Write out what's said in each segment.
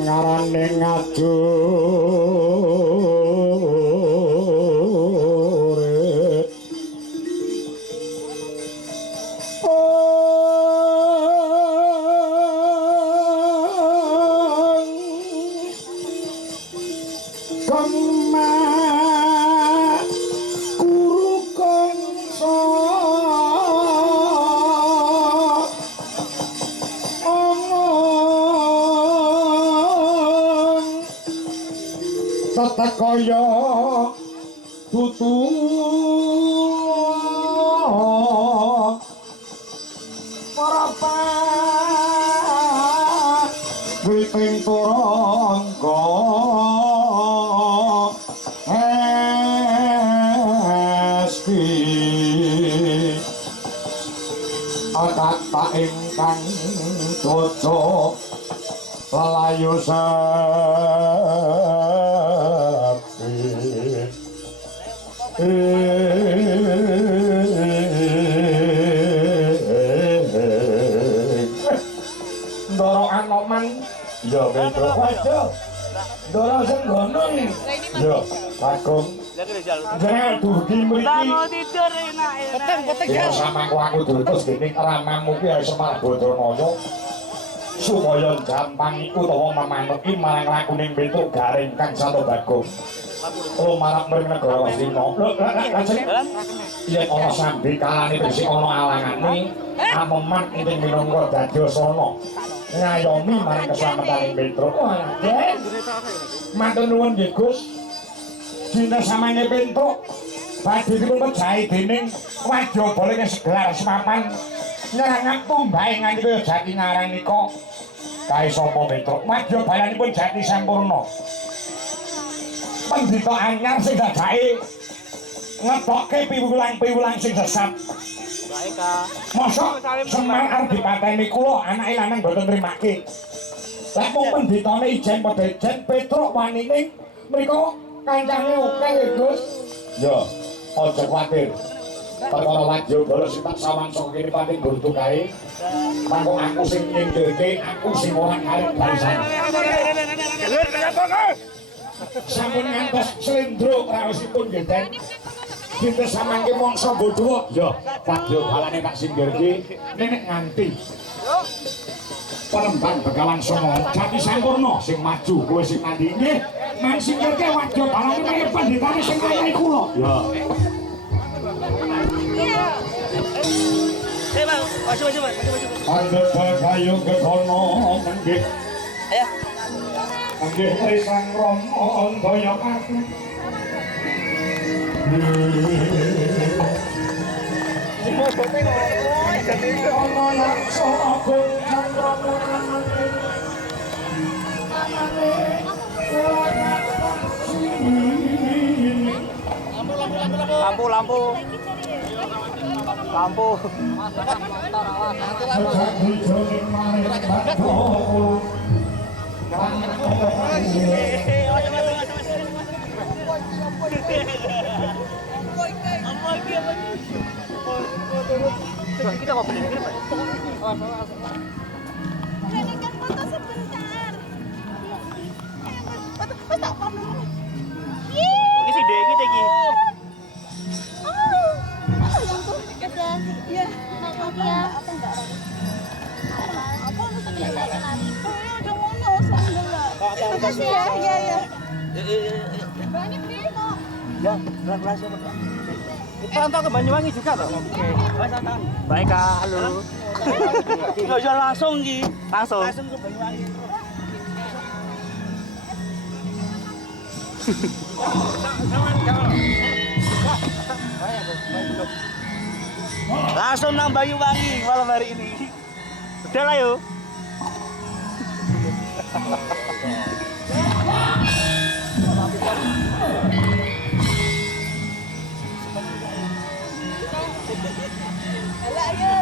ngarane ngaju kaya tutu parapa wiping turangga esti akata ingkang cocok lelayu Ndara Anoman ya Petro waja Ndara Senggono ya Bagong jangan dugi mriki mau tidur enak ya sama aku terus dening ramamu ki iso malah Badranaya supaya gampang iku utawa memanuki marang lakuning bentuk garing kang sato Bagong oh marang mring negara Wastina yen ana sambi kalane sing ana alangane Anoman ing minangka dadyasana ngayomi marang keselamatan Petro matur nuwun nggih Gus dina samane Petro badhe dipun pejahi dening Wadyabala ing segelar semapan nyerang tumbahe nganti kaya jati ngarang nika kae sapa Petro Wadyabalanipun jati sampurna pendhita anyar sing dadake ngetokke piwulang-piwulang sing sesat mosok Semar arep dipateni kula anake lanang mboten nrimake lha mung pendhitane ijen padha ijen Petro wanine mriku kancange oke Gus ya aja kuwatir perkara Wadyabala sing tak sawang saka kene pating gurtu kae mangko aku sing nyingkirke aku sing ora arep barisan sampun ngantos slendro raosipun geden kita samangke mangsa bodho ya Wadyabalane tak singgirke nenek nganti Peremban Begawan Songo jati sampurna sing maju kowe sing nandi nggih nang singgirke Wadyabalane kaya pendhitane sing kaya kula ya Bang, maju. Anda kayu ke kono nggih. Ayo. Nggih Sang Rama daya aku. Ono laksa agung Sang Rama lampu kita ngobrol ini Pak. Jadikan foto sebentar. Foto apa dulu? Ini si Dek kita iki. Ya, apa enggak? Apa lu sambil lari? Oh, udah ngono alhamdulillah. Makasih ya. Iya. Banyak nih kok. Ya, kelas ya, Pak. Kita rantau ke Banyuwangi juga toh? Oke. Baik, Kak. Halo. Ya langsung iki. Langsung ke Banyuwangi. Langsung nang Banyuwangi malam hari ini. Udah lah yuk. Ayo.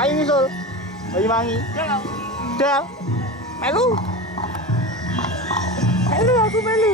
Ayo Banyuwangi. Udah. Melu. Melu aku melu.